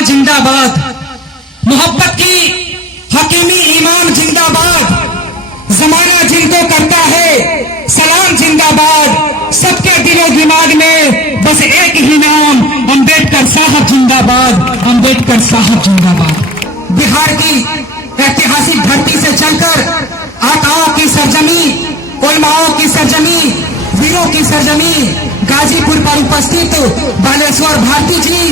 इमाम जिंदाबाद, मोहब्बत की हकीमी इमाम जिंदाबाद, जमाना जिनको करता है सलाम जिंदाबाद, सबके दिलो दिमाग में बस एक ही नाम, अंबेडकर साहब जिंदाबाद, अंबेडकर साहब जिंदाबाद। बिहार की ऐतिहासिक धरती से चलकर आकाओं की सरजमी, उलमाओं की सरजमी, वीरों की सरजमी गाजीपुर पर उपस्थित बालेश्वर भारती जी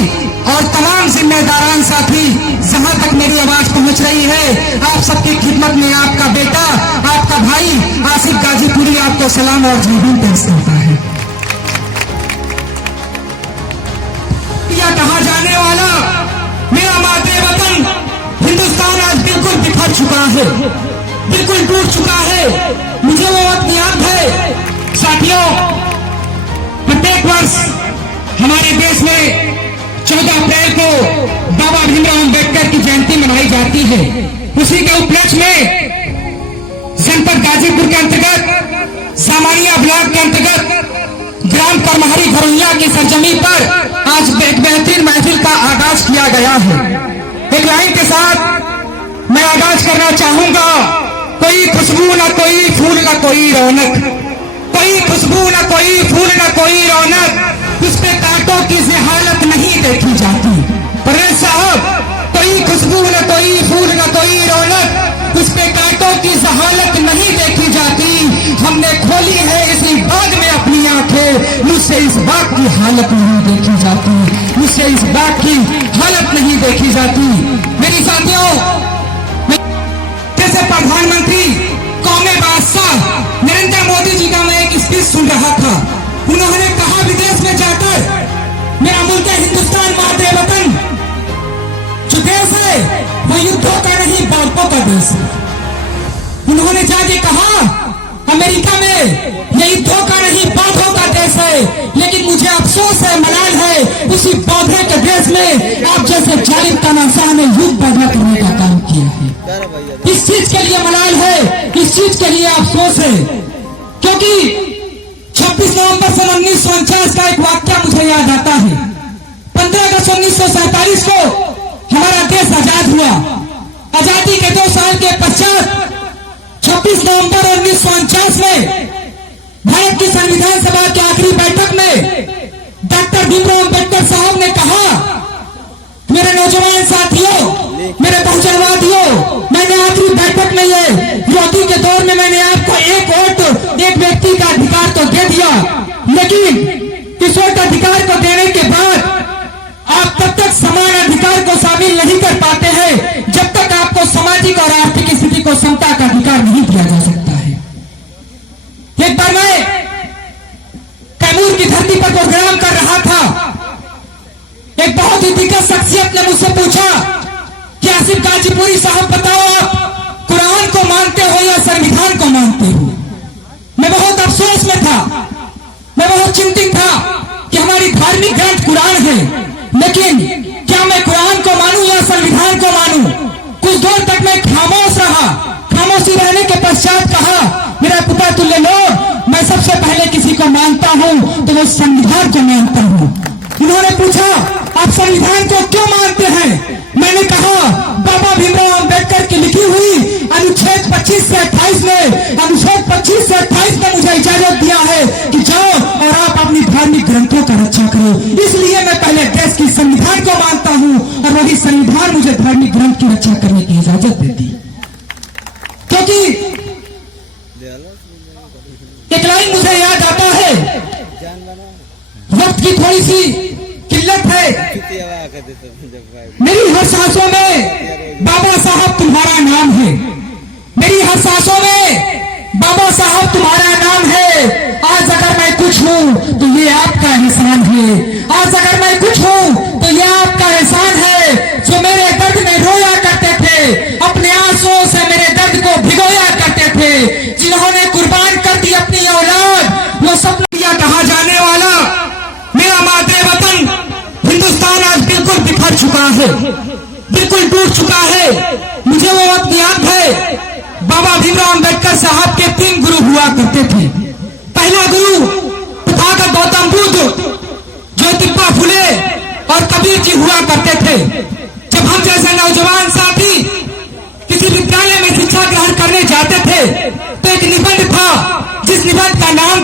और तमाम जिम्मेदारान साथी, जहां तक मेरी आवाज पहुंच रही है, आप सबकी खिदमत में आपका बेटा, आपका भाई आसिफ गाजीपुरी आपको सलाम और जय पेश करता है। यह कहा जाने वाला मेरा मातृ वतन हिंदुस्तान आज बिल्कुल बिखर चुका है, बिल्कुल टूट चुका है। मुझे वो वक्त याद है साथियों, प्रत्येक वर्ष हमारे देश में 14 अप्रैल को बाबा भीमराव अंबेडकर की जयंती मनाई जाती है। उसी के उपलक्ष्य में जनपद गाजीपुर के अंतर्गत सामानिया ब्लॉक के अंतर्गत ग्राम करमहरी घरोइया की सरजमी पर आज एक बेहतरीन महफिल का आगाज किया गया है। एक लाइन के साथ मैं आगाज करना चाहूंगा, कोई खुशबू न कोई फूल न कोई रौनक, कोई खुशबू न कोई फूल न कोई रौनक, उस पे कांटों की हालत नहीं देखी जाती। परेश साहब, कोई खुशबू न कोई फूल न कोई रौनक, उस पे कांटों की हालत नहीं देखी जाती। हमने खोली है इसी बाग में अपनी आंखें, मुझसे इस बाग की हालत नहीं देखी जाती, मुझसे इस बाग की हालत नहीं देखी जाती। मेरी साथियों, जैसे प्रधानमंत्री कौमे बादशाह नरेंद्र मोदी जी का मैं एक स्पीच सुन रहा था। उन्होंने कहा विदेश में जाकर, मेरा मुल्क है हिंदुस्तान मातृ वतन, जो देश है वो युद्धों का नहीं बातों का देश है। उन्होंने जाके कहा अमेरिका में ये युद्धों का नहीं बातों का देश है, लेकिन मुझे अफसोस है, मलाल है, उसी पौधे के देश में आप जैसे जालिम तानाशाह ने युद्ध पैदा करने का काम किया है। इस चीज के लिए मलाल है, इस चीज के लिए अफसोस है, क्योंकि 26 नवंबर सन 1949 का एक वाक्य मुझे याद आता है। 15 अगस्त 1947 को हमारा देश आजाद हुआ। आजादी के 2 साल के पश्चात 26 नवंबर 1949 में भारत की संविधान सभा की आखिरी बैठक में डॉक्टर भीमराव अंबेडकर साहब ने कहा, मेरे नौजवान साथियों, मेरे बहुजनवादियों, मैंने आखिरी बैठक में ये विरोधी के दौर में मैंने आपको एक वोट, एक व्यक्ति का अधिकार तो दे दिया, लेकिन इस वोट अधिकार को देने के बाद आप तब तक समान अधिकार को शामिल नहीं कर पाते हैं जब तक आपको सामाजिक और आर्थिक स्थिति को समता का अधिकार नहीं दिया जा सकता है। एक बार मैं कैमूर की धरती पर प्रोग्राम कर रहा था। एक बहुत ही दिग्गज शख्सियत ने मुझसे पूछा कि आसिफ गाजीपुरी साहब, बताओ आप कुरान को मानते हो या संविधान को मानते हो? मैं बहुत अफसोस में था, मैं बहुत चिंतित था कि हमारी धार्मिक ग्रंथ कुरान है, लेकिन क्या मैं कुरान को मानूं या संविधान को मानूं? कुछ देर तक मैं खामोश रहा। खामोशी रहने के पश्चात कहा, मेरा पुत्र तुल्य लोग, मैं सबसे पहले किसी को मानता हूं तो वो संविधान को मानता हूं। इन्होंने पूछा, आप संविधान को क्यों मानते हैं? मैंने कहा, बाबा भीमराव अंबेडकर की लिखी हुई अनुच्छेद 25 से 28 में, अनुच्छेद 25 से 28 ने मुझे इजाजत दिया है कि जाओ और आप अपनी धार्मिक ग्रंथों का रक्षा करो। इसलिए मैं पहले देश की संविधान को मानता हूं और वही संविधान मुझे धार्मिक ग्रंथ की रक्षा करने की इजाजत देती। क्योंकि एक लाइन मुझे याद आता है, वक्त की थोड़ी सी किल्लत है, मेरी हर सांसों में बाबा साहब तुम्हारा नाम है, मेरी हर सांसों में बाबा साहब तुम्हारा नाम है। आज अगर मैं कुछ हूं तो ये आपका एहसान है, आज अगर मैं कुछ हूं तो ये आपका एहसान है। जो मेरे दर्द में रोया करते थे, अपने आंसुओं से मेरे दर्द को भिगोया करते थे, जिन्होंने कुर्बान कर दी अपनी औलाद, वो सब कहा जाने वाला मेरा मातृ वतन हिंदुस्तान आज बिल्कुल बिखर चुका है, बिल्कुल टूट चुका है। मुझे वो वक्त याद है, बाबा भीमराव अंबेडकर साहब के 3 गुरु हुआ करते थे। पहला गुरु तथागत गौतम बुद्ध, ज्योतिबा फुले और कबीर जी हुआ करते थे।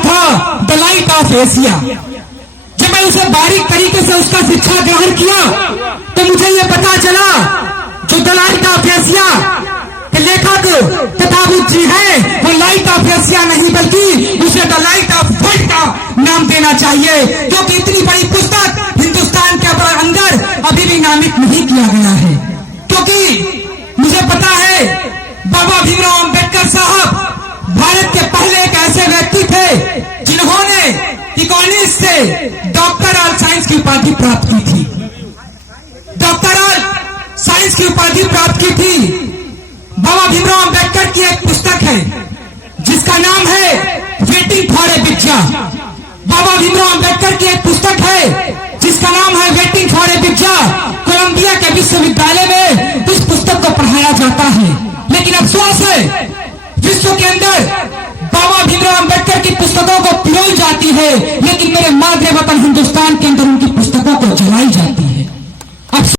था द लाइट ऑफ एशिया। जब मैं उसे बारीक तरीके से उसका शिक्षा ग्रहण किया तो मुझे ये पता चला जो द लाइट ऑफ एशिया के लेखक तथा बुद्ध जी है वो लाइट ऑफ एशिया नहीं बल्कि उसे द लाइट ऑफ वर्ल्ड का नाम देना चाहिए, क्योंकि इतनी बड़ी पुस्तक हिंदुस्तान के अंदर अभी भी नामित नहीं किया गया है। क्योंकि मुझे पता है बाबा भीमराव अंबेडकर साहब भारत के पहले एक ऐसे व्यक्ति थे जिन्होंने इकोनॉमिक्स से डॉक्टर ऑफ साइंस की उपाधि प्राप्त की थी। डॉक्टर ऑफ साइंस की उपाधि प्राप्त की थी। बाबा भीमराव अंबेडकर की एक पुस्तक है जिसका नाम है वेटिंग फॉर ए विद्या। बाबा भीमराव अंबेडकर की एक पुस्तक है जिसका नाम है वेटिंग फॉर ए विद्या। कोलंबिया के विश्वविद्यालय में इस पुस्तक को पढ़ाया जाता है, लेकिन अफसोस है विश्व के अंदर बाबा भीमराव अंबेडकर की पुस्तकों को पिरोई जाती है, लेकिन मेरे मातृ वतन हिंदुस्तान